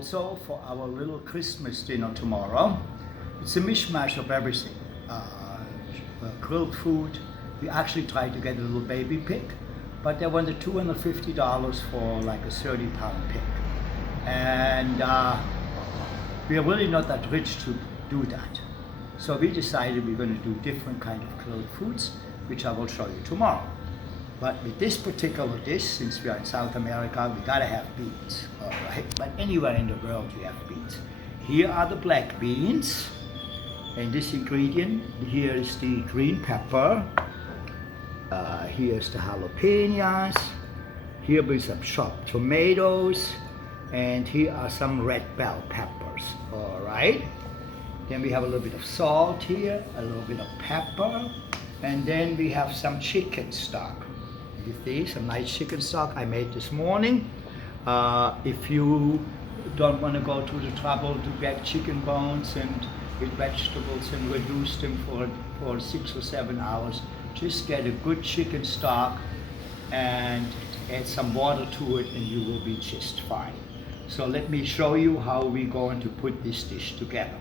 also for our little Christmas dinner tomorrow. It's a mishmash of everything. Grilled food. We actually tried to get a little baby pig, but they wanted $250 for like a 30-pound pig. And we are really not that rich to do that. So we decided we're going to do different kind of grilled foods, which I will show you tomorrow. But with this particular dish, since we are in South America, we gotta have beans, all right? But anywhere in the world we have beans. Here are the black beans, and this ingredient, here is the green pepper, here's the jalapenos, here we some chopped tomatoes, and here are some red bell peppers, all right? Then we have a little bit of salt here, a little bit of pepper, and then we have some chicken stock. You see, some nice chicken stock I made this morning. If you don't want to go to the trouble to get chicken bones and with vegetables and reduce them for 6 or 7 hours, just get a good chicken stock and add some water to it and you will be just fine. So let me show you how we're going to put this dish together.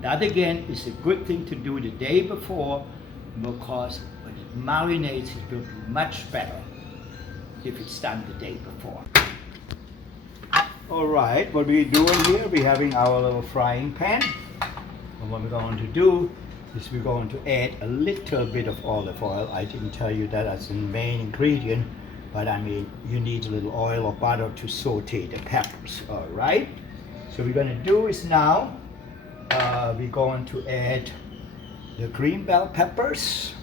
That again is a good thing to do the day before, because when it marinates, it will be much better if it's done the day before. All right, what we're doing here, we're having our little frying pan. And what we're going to do is we're going to add a little bit of olive oil. I didn't tell you that as the main ingredient, but I mean, you need a little oil or butter to saute the peppers, all right? So what we're going to do is now, we're going to add the green bell peppers,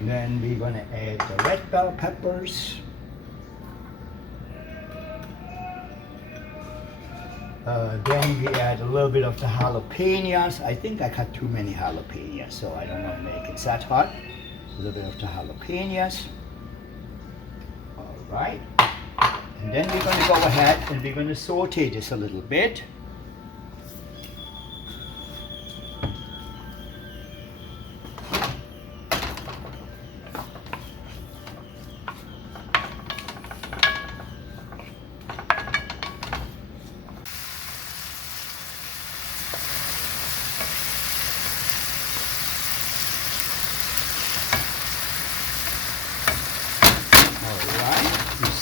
then we're going to add the red bell peppers, then we add a little bit of the jalapenos. I think I cut too many jalapenos, so I don't want to make it that hot. A little bit of the jalapenos, all right, and then we're going to go ahead and we're going to saute this a little bit.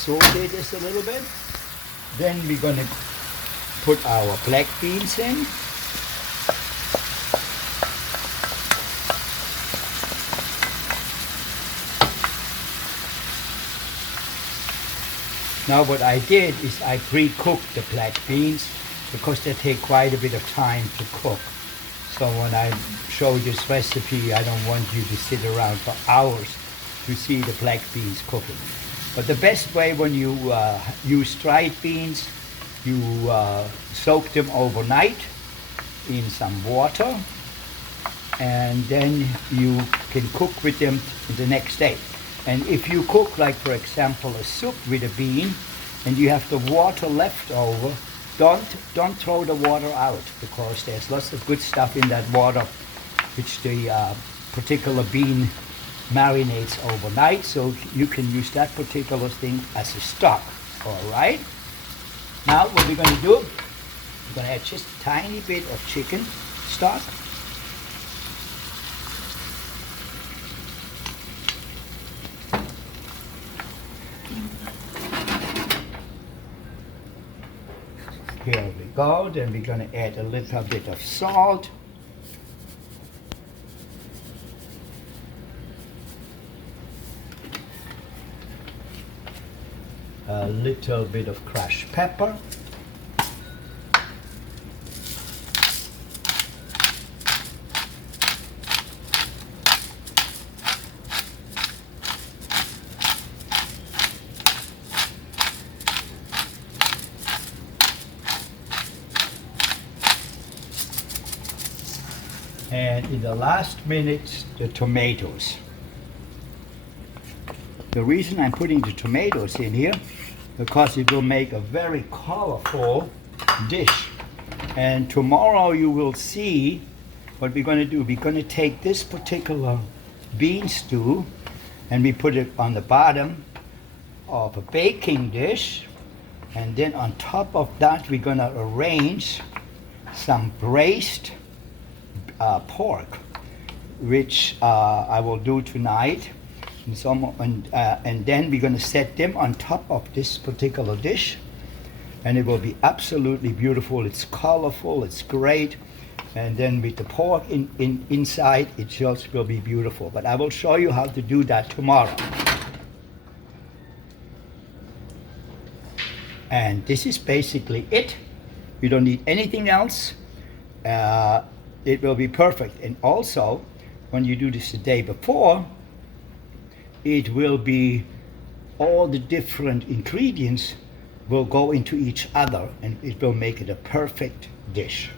Saute this a little bit. Then we're going to put our black beans in. Now what I did is I pre-cooked the black beans because they take quite a bit of time to cook. So when I show this recipe, I don't want you to sit around for hours to see the black beans cooking. But the best way when you use dried beans, you soak them overnight in some water, and then you can cook with them the next day. And if you cook, like for example, a soup with a bean, and you have the water left over, don't throw the water out, because there's lots of good stuff in that water, which the particular bean marinates overnight, so you can use that particular thing as a stock. All right, now what we're going to do, we're going to add just a tiny bit of chicken stock, here we go. Then we're going to add a little bit of salt, a little bit of crushed pepper, and in the last minute, the tomatoes. The reason I'm putting the tomatoes in here, because it will make a very colorful dish. And tomorrow you will see what we're going to do. We're going to take this particular bean stew and we put it on the bottom of a baking dish, and then on top of that we're gonna arrange some braised pork, which I will do tonight. And then we're gonna set them on top of this particular dish, and it will be absolutely beautiful. It's colorful, it's great. And then with the pork inside, it just will be beautiful. But I will show you how to do that tomorrow. And this is basically it. You don't need anything else. It will be perfect. And also, when you do this the day before, it will be all the different ingredients will go into each other, and it will make it a perfect dish.